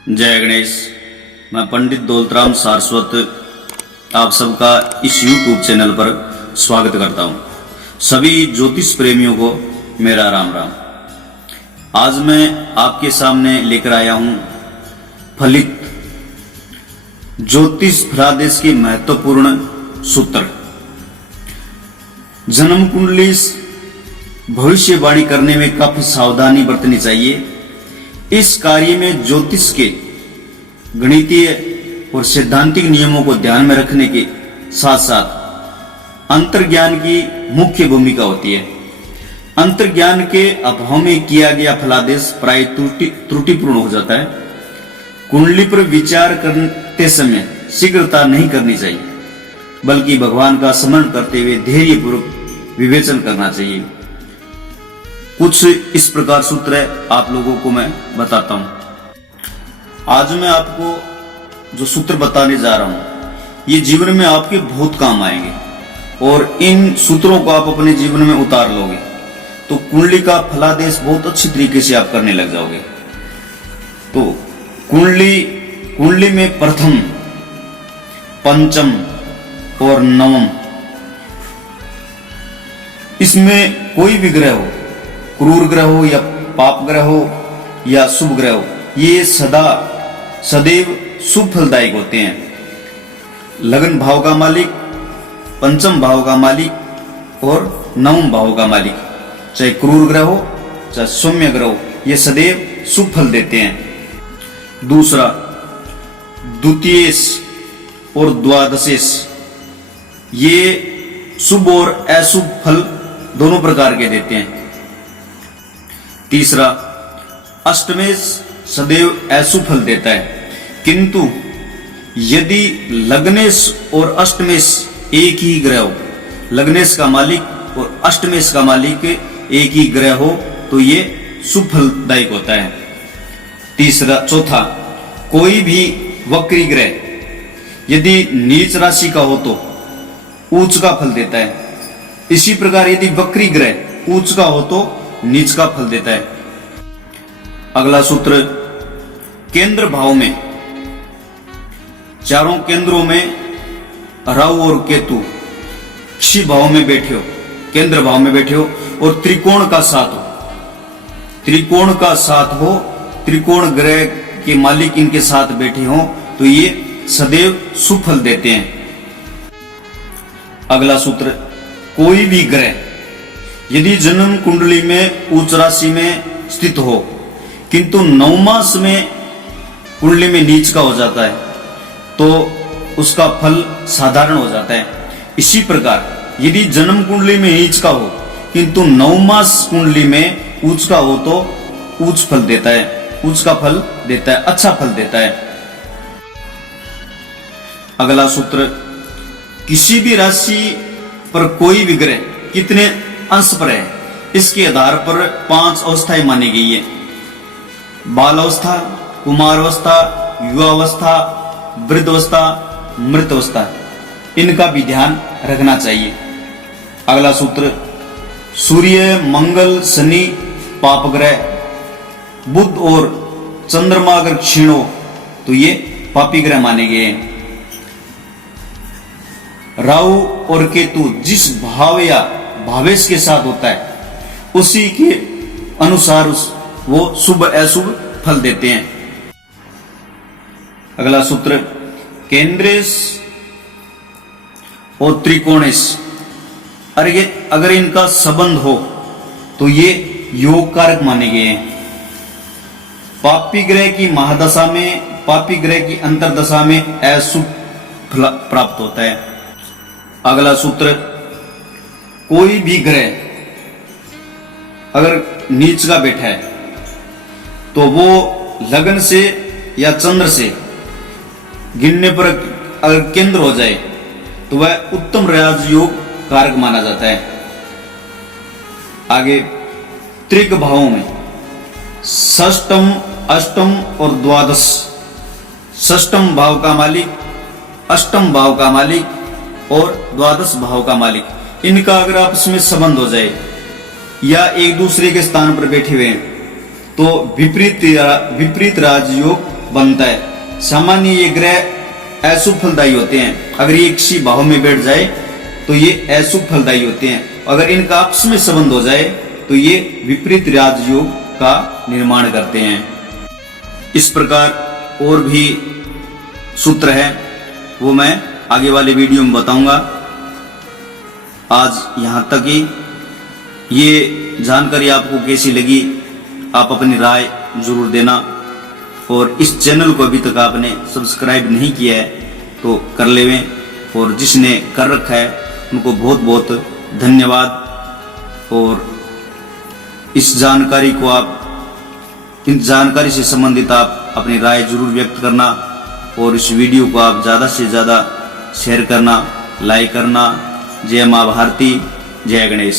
जय गणेश। मैं पंडित दौलतराम सारस्वत आप सबका इस YouTube चैनल पर स्वागत करता हूं। सभी ज्योतिष प्रेमियों को मेरा राम राम। आज मैं आपके सामने लेकर आया हूं फलित ज्योतिष फलादेश के महत्वपूर्ण सूत्र। जन्म कुंडली भविष्यवाणी करने में काफी सावधानी बरतनी चाहिए। इस कार्य में ज्योतिष के गणितीय और सैद्धांतिक नियमों को ध्यान में रखने के साथ साथ अंतर्ज्ञान की मुख्य भूमिका होती है। अंतर्ज्ञान के अभाव में किया गया फलादेश प्राय त्रुटिपूर्ण हो जाता है। कुंडली पर विचार करते समय शीघ्रता नहीं करनी चाहिए, बल्कि भगवान का स्मरण करते हुए धैर्यपूर्वक विवेचन करना चाहिए। कुछ इस प्रकार सूत्र है, आप लोगों को मैं बताता हूं। आज मैं आपको जो सूत्र बताने जा रहा हूं, ये जीवन में आपके बहुत काम आएंगे और इन सूत्रों को आप अपने जीवन में उतार लोगे तो कुंडली का फलादेश बहुत अच्छी तरीके से आप करने लग जाओगे। तो कुंडली में प्रथम, पंचम और नवम, इसमें कोई भी ग्रह हो, क्रूर ग्रह हो या पाप ग्रह हो या शुभ ग्रह हो, ये सदैव शुभ फलदायक होते हैं। लग्न भाव का मालिक, पंचम भाव का मालिक और नवम भाव का मालिक, चाहे क्रूर ग्रह हो चाहे सौम्य ग्रह हो, ये सदैव शुभ फल देते हैं। दूसरा, द्वितीयेश और द्वादशेश, ये शुभ और अशुभ फल दोनों प्रकार के देते हैं। तीसरा, अष्टमेश सदैव अशुभ फल देता है, किंतु यदि लग्नेश और अष्टमेश एक ही ग्रह हो, लग्नेश का मालिक और अष्टमेश का मालिक एक ही ग्रह हो, तो ये शुभ फलदायक होता है। चौथा, कोई भी वक्री ग्रह यदि नीच राशि का हो तो उच्च का फल देता है। इसी प्रकार यदि वक्री ग्रह उच्च का हो तो नीच का फल देता है। अगला सूत्र, केंद्र भाव में, चारों केंद्रों में राहु और केतु किसी भाव में बैठे हो, केंद्र भाव में बैठे हो और त्रिकोण का साथ हो, त्रिकोण ग्रह के मालिक इनके साथ बैठे हो, तो ये सदैव शुभ फल देते हैं। अगला सूत्र, कोई भी ग्रह यदि जन्म कुंडली में उच्च राशि में स्थित हो किंतु नवमास में कुंडली में नीच का हो जाता है, तो उसका फल साधारण हो जाता है। इसी प्रकार यदि जन्म कुंडली में नीच का हो किंतु नवमास कुंडली में उच्च का हो तो उच्च फल देता है, उच्च का फल देता है, अच्छा फल देता है। अगला सूत्र, किसी भी राशि पर कोई भी ग्रह कितने अंश पर है, इसके आधार पर 5 अवस्थाएं मानी गई है। बाल अवस्था, कुमार अवस्था, युवा अवस्था, वृद्ध अवस्था, मृत अवस्था, इनका भी ध्यान रखना चाहिए। अगला सूत्र, सूर्य, मंगल, शनि पाप ग्रह, बुध और चंद्रमा अगर क्षीण हो तो ये पापी ग्रह माने गए हैं। राहु और केतु जिस भाव या भावेश के साथ होता है उसी के अनुसार वो शुभ अशुभ फल देते हैं। अगला सूत्र, केंद्रेश और त्रिकोणेश, अगर इनका संबंध हो तो ये योग कारक माने गए हैं। पापी ग्रह की महादशा में, पापी ग्रह की अंतरदशा में अशुभ फल प्राप्त होता है। अगला सूत्र, कोई भी ग्रह अगर नीच का बैठा है तो वो लगन से या चंद्र से गिनने पर अगर केंद्र हो जाए तो वह उत्तम राजयोग कारक माना जाता है। आगे, त्रिक भावों में षष्टम, अष्टम और द्वादश, षष्टम भाव का मालिक, अष्टम भाव का मालिक और द्वादश भाव का मालिक, इनका अगर आपस में संबंध हो जाए या एक दूसरे के स्थान पर बैठे हुए हैं तो विपरीत राजयोग बनता है। सामान्य ये ग्रह अशुभ फलदायी होते हैं। अगर ये किसी भाव में बैठ जाए तो ये अशुभ फलदायी होते हैं। अगर इनका आपस में संबंध हो जाए तो ये विपरीत राजयोग का निर्माण करते हैं। इस प्रकार और भी सूत्र है, वो मैं आगे वाले वीडियो में बताऊंगा। आज यहाँ तक ही। ये जानकारी आपको कैसी लगी, आप अपनी राय जरूर देना। और इस चैनल को अभी तक आपने सब्सक्राइब नहीं किया है तो कर लेवें, और जिसने कर रखा है उनको बहुत बहुत धन्यवाद। और इस जानकारी को इन जानकारी से संबंधित आप अपनी राय जरूर व्यक्त करना, और इस वीडियो को आप ज़्यादा से ज़्यादा शेयर करना, लाइक करना। जय माँ भारती, जय गणेश।